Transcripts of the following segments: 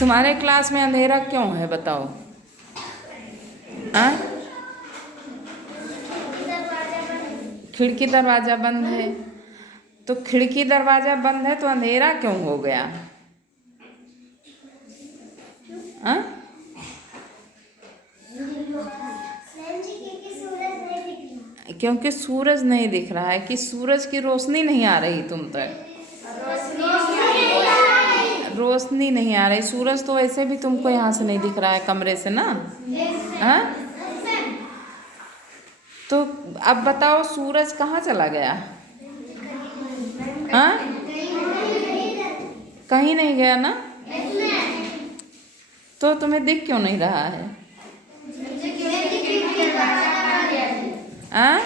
तुम्हारे क्लास में अंधेरा क्यों है बताओ? हाँ, खिड़की दरवाज़ा बंद है। तो खिड़की दरवाज़ा बंद है तो अंधेरा क्यों हो गया? हाँ, क्योंकि सूरज नहीं दिख रहा है। कि सूरज की रोशनी नहीं आ रही तुम तक? रोशनी नहीं आ रही। सूरज तो वैसे भी तुमको यहाँ से नहीं दिख रहा है, कमरे से ना। हाँ, तो अब बताओ सूरज कहाँ चला गया? हाँ, कहीं नहीं गया ना। तो तुम्हें दिख क्यों नहीं रहा है? हाँ,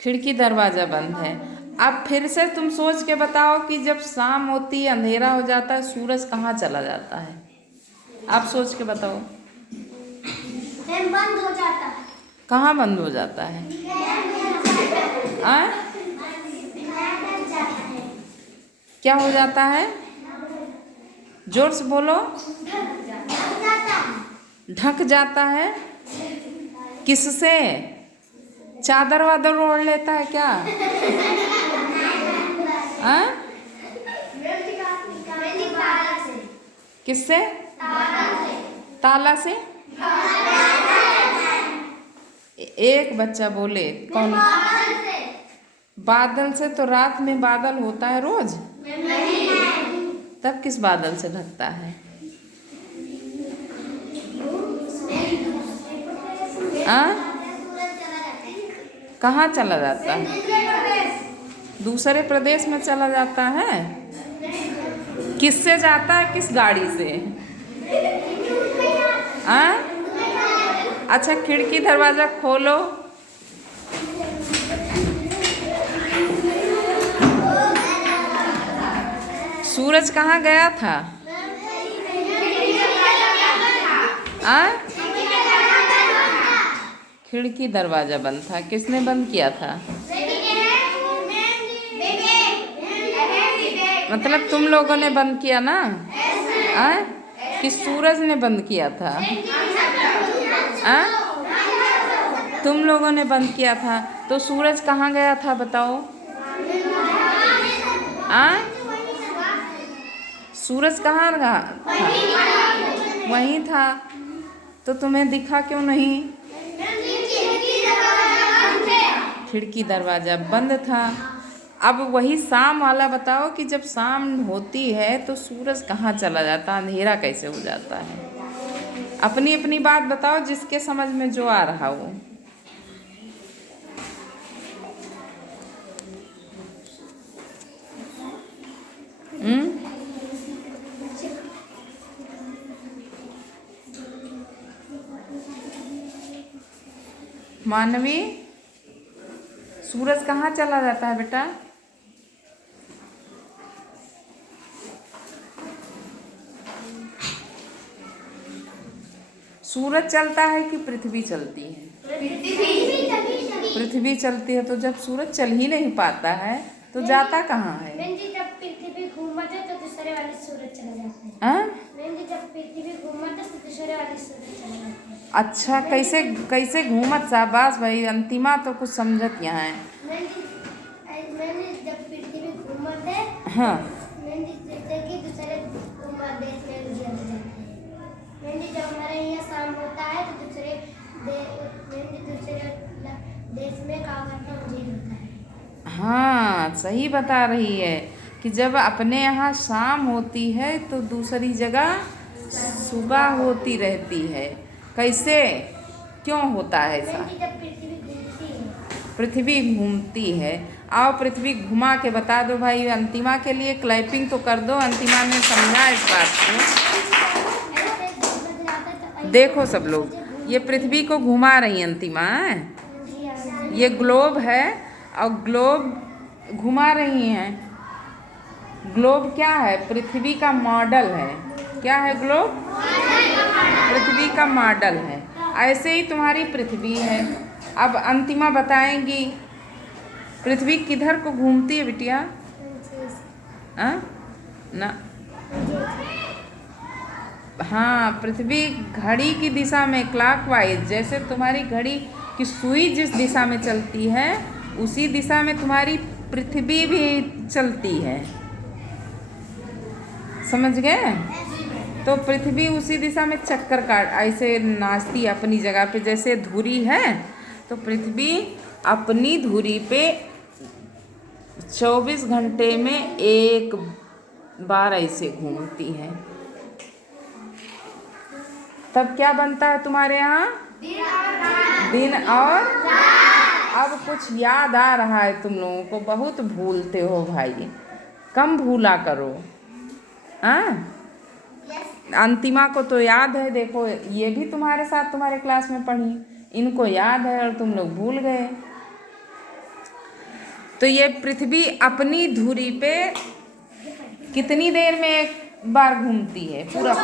खिड़की दरवाज़ा बंद है। अब फिर से तुम सोच के बताओ कि जब शाम होती है, अंधेरा हो जाता है, सूरज कहाँ चला जाता है? आप सोच के बताओ। बंद हो जाता है। कहाँ बंद हो जाता है? आ? क्या हो जाता है? जोर से बोलो। ढक जाता है। किससे? चादर वादर ओढ़ लेता है क्या? आ? किससे? ताला से। एक बच्चा बोले कौन? बादल से। तो रात में बादल होता है रोज? तब किस बादल से ढकता है? कहाँ चला जाता है? दूसरे प्रदेश में चला जाता है। किससे जाता है? किस गाड़ी से? अच्छा, खिड़की दरवाज़ा खोलो। सूरज कहाँ गया था? खिड़की दरवाज़ा बंद था। किसने बंद किया था? मतलब तुम लोगों ने बंद किया ना? कि सूरज ने बंद किया था? तुम लोगों ने बंद किया था। तो सूरज कहाँ गया था बताओ? सूरज कहाँ था? वहीं था। तो तुम्हें दिखा क्यों नहीं? खिड़की दरवाज़ा बंद था। अब वही शाम वाला बताओ कि जब शाम होती है तो सूरज कहाँ चला जाता है, अंधेरा कैसे हो जाता है? अपनी अपनी बात बताओ, जिसके समझ में जो आ रहा हो। मानवी, सूरज कहाँ चला जाता है बेटा? सूरज चलता है कि पृथ्वी चलती है? पृथ्वी चलती है। तो जब सूरज चल ही नहीं पाता है तो जाता कहाँ है? जब पृथ्वी घूमते तो दूसरे वाले सूरज चला जाता है। जब पृथ्वी घूमते तो दूसरे वाले सूरज चला जाता है। अच्छा, कैसे कैसे घूमत? शाबाश भाई, अंतिमा तो कुछ समझत यहाँ है। जब पृथ्वी घूमते, हाँ, दूसरे देश में जब हमारे यहाँ शाम होता है तो दूसरे देश में क्या करता होता है। हाँ, सही बता रही है कि जब अपने यहाँ शाम होती है तो दूसरी जगह सुबह होती रहती है। कैसे, क्यों होता है ऐसा? जब पृथ्वी घूमती है। पृथ्वी घूमती है। आओ पृथ्वी घुमा के बता दो भाई। अंतिमा के लिए क्लैपिंग तो कर दो। अंतिमा ने समझा इस बात को। देखो सब लोग, ये पृथ्वी को घुमा रही अंतिमा है। ये ग्लोब है और ग्लोब घुमा रही हैं। ग्लोब क्या है? पृथ्वी का मॉडल है। क्या है ग्लोब? पृथ्वी का मॉडल है। ऐसे ही तुम्हारी पृथ्वी है। अब अंतिमा बताएंगी पृथ्वी किधर को घूमती है बिटिया? ना, हाँ, पृथ्वी घड़ी की दिशा में क्लॉकवाइज, जैसे तुम्हारी घड़ी की सुई जिस दिशा में चलती है उसी दिशा में तुम्हारी पृथ्वी भी चलती है। समझ गए? तो पृथ्वी उसी दिशा में चक्कर काट ऐसे नाचती है अपनी जगह पे। जैसे धुरी है तो पृथ्वी अपनी धुरी पे 24 घंटे में एक बार ऐसे घूमती है। तब क्या बनता है तुम्हारे यहाँ? दिन और अब कुछ याद आ रहा है तुम लोगों को? बहुत भूलते हो भाई, कम भूला करो। हाँ, अंतिमा को तो याद है, देखो ये भी तुम्हारे साथ तुम्हारे क्लास में पढ़ी, इनको याद है और तुम लोग भूल गए। तो ये पृथ्वी अपनी धुरी पे कितनी देर में एक बार घूमती है? पूरा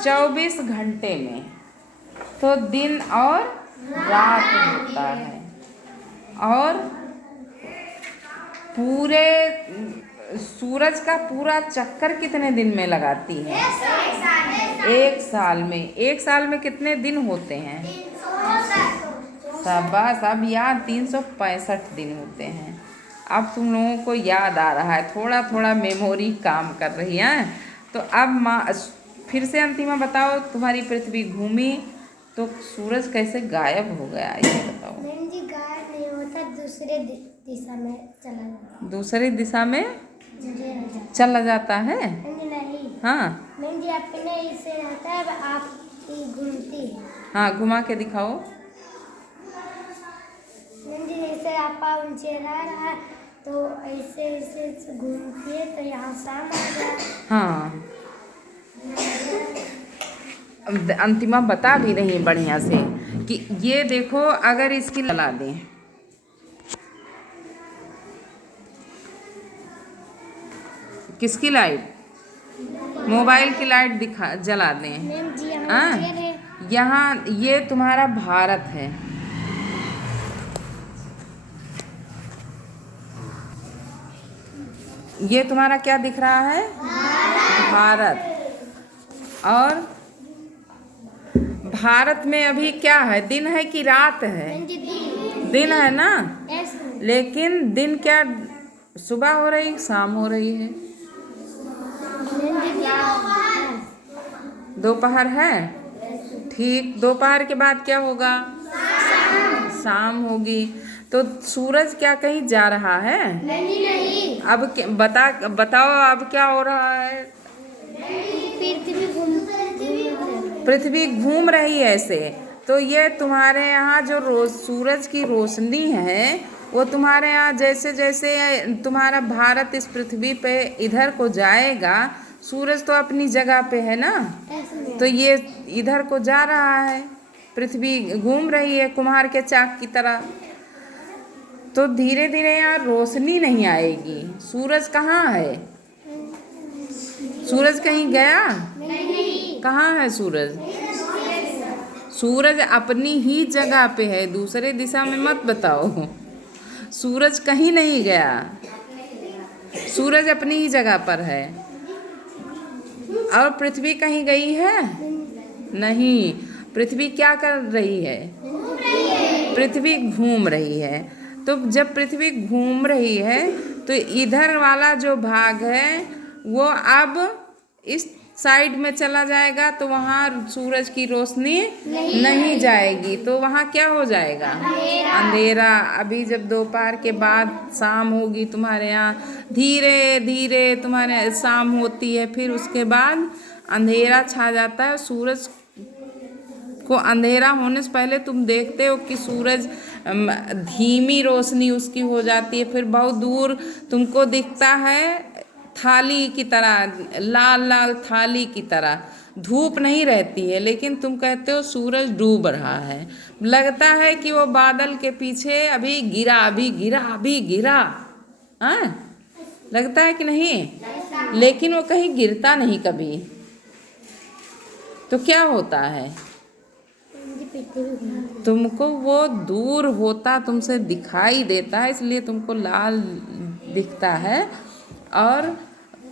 24 घंटे में। तो दिन और रात होता है। और पूरे सूरज का पूरा चक्कर कितने दिन में लगाती है? एक साल में। एक साल में कितने दिन होते हैं? शाबाश, अब याद 365 दिन होते हैं। अब तुम लोगों को याद आ रहा है, थोड़ा थोड़ा मेमोरी काम कर रही है। तो अब फिर से अंतिमा बताओ, तुम्हारी पृथ्वी घूमी तो सूरज कैसे गायब हो गया, ये बताओ। मैम जी गायब नहीं होता, दूसरे दिशा में चला जाता। दूसरी दिशा में जी चला जाता है? नहीं। हाँ मैम जी अपने इसे रहता है, आप घूमती है। हाँ, घुमा के दिखाओ। मैम जी जैसे आप ऊंचे रहा है तो ऐसे ऐसे घूमती है तो यहाँ शाम आ गया। हाँ, अंतिमा बता भी रही बढ़िया से कि ये देखो, अगर इसकी जला दें, किसकी लाइट? मोबाइल की लाइट दिखा जला दें। मैम जी हाँ, यहाँ ये तुम्हारा भारत है। ये तुम्हारा क्या दिख रहा है? भारत। और भारत में अभी क्या है? दिन है कि रात है? दिन है ना। लेकिन दिन क्या सुबह हो रही, शाम हो रही है? दोपहर है। ठीक, दोपहर के बाद क्या होगा? शाम होगी। तो सूरज क्या कहीं जा रहा है? नहीं। अब बताओ अब क्या हो रहा है? पृथ्वी घूम रही है ऐसे। तो ये तुम्हारे यहाँ जो सूरज की रोशनी है वो तुम्हारे यहाँ जैसे जैसे तुम्हारा भारत इस पृथ्वी पे इधर को जाएगा, सूरज तो अपनी जगह पे है ना, तो ये इधर को जा रहा है, पृथ्वी घूम रही है कुम्हार के चाक की तरह। तो धीरे धीरे यहाँ रोशनी नहीं आएगी। सूरज कहाँ है? सूरज कहीं गया? कहाँ है सूरज? सूरज अपनी ही जगह पे है, दूसरे दिशा में मत बताओ। सूरज कहीं नहीं गया, सूरज अपनी ही जगह पर है। और पृथ्वी कहीं गई है? नहीं। पृथ्वी क्या कर रही है? पृथ्वी घूम रही है। तो जब पृथ्वी घूम रही है तो इधर वाला जो भाग है वो अब इस साइड में चला जाएगा, तो वहाँ सूरज की रोशनी नहीं जाएगी। तो वहाँ क्या हो जाएगा? अंधेरा। अभी जब दोपहर के बाद शाम होगी तुम्हारे यहाँ, धीरे धीरे तुम्हारे शाम होती है, फिर उसके बाद अंधेरा छा जाता है। सूरज को अंधेरा होने से पहले तुम देखते हो कि सूरज धीमी रोशनी उसकी हो जाती है, फिर बहुत दूर तुमको दिखता है थाली की तरह, लाल लाल थाली की तरह। धूप नहीं रहती है, लेकिन तुम कहते हो सूरज डूब रहा है। लगता है कि वो बादल के पीछे अभी गिरा, अभी गिरा, अभी गिरा। हाँ, लगता है कि नहीं? लेकिन वो कहीं गिरता नहीं कभी। तो क्या होता है? तुमको वो दूर होता तुमसे दिखाई देता है, इसलिए तुमको लाल दिखता है। और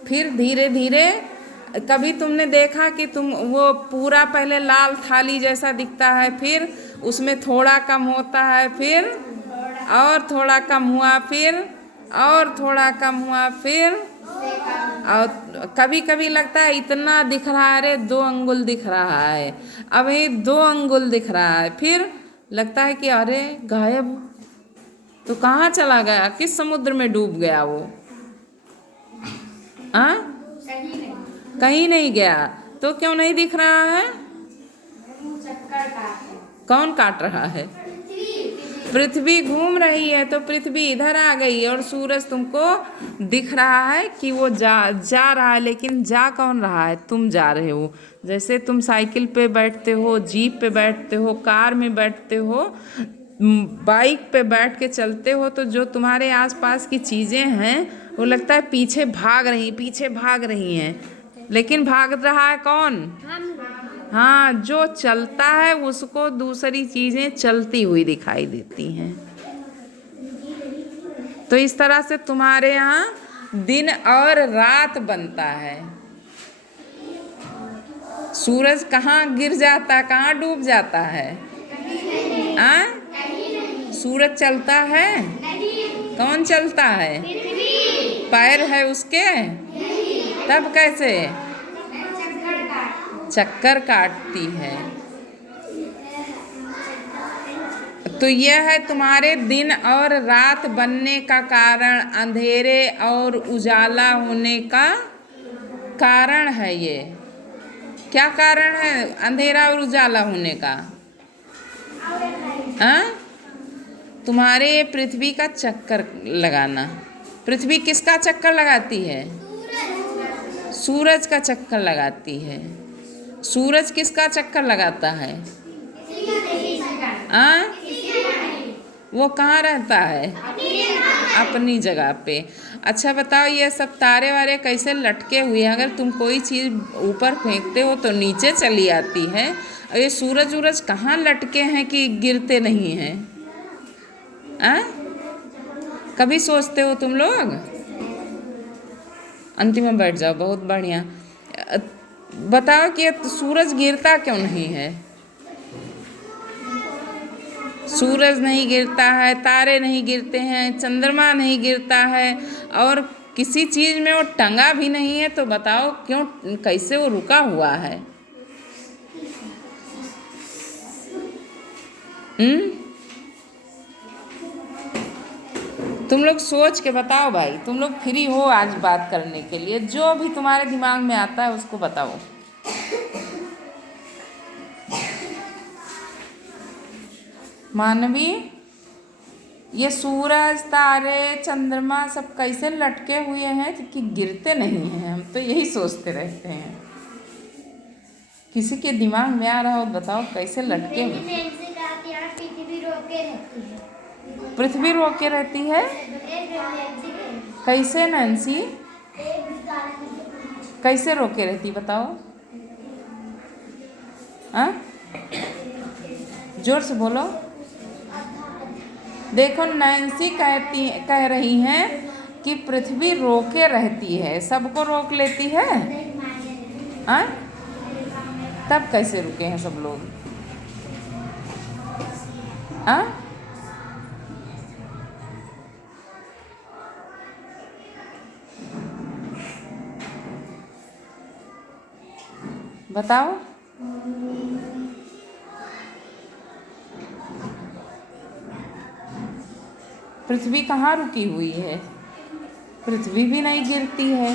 फिर धीरे धीरे, कभी तुमने देखा कि तुम वो पूरा पहले लाल थाली जैसा दिखता है, फिर उसमें थोड़ा कम होता है, फिर और थोड़ा कम हुआ, फिर और थोड़ा कम हुआ, फिर और कभी कभी लगता है इतना दिख रहा है, अरे 2 अंगुल दिख रहा है, अब ये 2 अंगुल दिख रहा है, फिर लगता है कि अरे गायब, तो कहाँ चला गया, किस समुद्र में डूब गया वो? कहीं नहीं गया। तो क्यों नहीं दिख रहा है? कौन काट रहा है? पृथ्वी घूम रही है, तो पृथ्वी इधर आ गई और सूरज तुमको दिख रहा है कि वो जा रहा है, लेकिन जा कौन रहा है? तुम जा रहे हो। जैसे तुम साइकिल पे बैठते हो, जीप पे बैठते हो, कार में बैठते हो, बाइक पे बैठ के चलते हो, तो जो तुम्हारे आसपास की चीज़ें हैं वो लगता है पीछे भाग रही हैं, लेकिन भाग रहा है कौन? हाँ, जो चलता है उसको दूसरी चीज़ें चलती हुई दिखाई देती हैं। तो इस तरह से तुम्हारे यहाँ दिन और रात बनता है। सूरज कहाँ गिर जाता, कहाँ डूब जाता है? सूरज चलता है? कौन चलता है? पैर है उसके? तब कैसे? चक्कर काटती है। तो यह है तुम्हारे दिन और रात बनने का कारण, अंधेरे और उजाला होने का कारण है। ये क्या कारण है अंधेरा और उजाला होने का? तुम्हारे पृथ्वी का चक्कर लगाना। पृथ्वी किसका चक्कर लगाती है? सूरज का चक्कर लगाती है। सूरज किसका चक्कर लगाता है? वो कहाँ रहता है? अपनी जगह पे। अच्छा बताओ, ये सब तारे वारे कैसे लटके हुए हैं? अगर तुम कोई चीज़ ऊपर फेंकते हो तो नीचे चली आती है, और ये सूरज वूरज कहाँ लटके हैं कि गिरते नहीं हैं? कभी सोचते हो तुम लोग? अंतिम में बैठ जाओ, बहुत बढ़िया। बताओ कि सूरज गिरता क्यों नहीं है? सूरज नहीं गिरता है, तारे नहीं गिरते हैं, चंद्रमा नहीं गिरता है, और किसी चीज़ में वो टंगा भी नहीं है, तो बताओ क्यों, कैसे वो रुका हुआ है? तुम लोग सोच के बताओ भाई। तुम लोग फ्री हो आज बात करने के लिए, जो भी तुम्हारे दिमाग में आता है उसको बताओ। मानवी, ये सूरज, तारे, चंद्रमा सब कैसे लटके हुए हैं कि गिरते नहीं हैं? हम तो यही सोचते रहते हैं। किसी के दिमाग में आ रहा हो बताओ कैसे लटके हुए? पृथ्वी रोके रहती है? कैसे नैन्सी? कैसे रोके रहती बताओ? जोर से बोलो। देखो, नैन्सी कह रही हैं कि पृथ्वी रोके रहती है, सबको रोक लेती है। तब कैसे रुके हैं सब लोग? बताओ। पृथ्वी कहाँ रुकी हुई है? पृथ्वी भी नहीं गिरती है।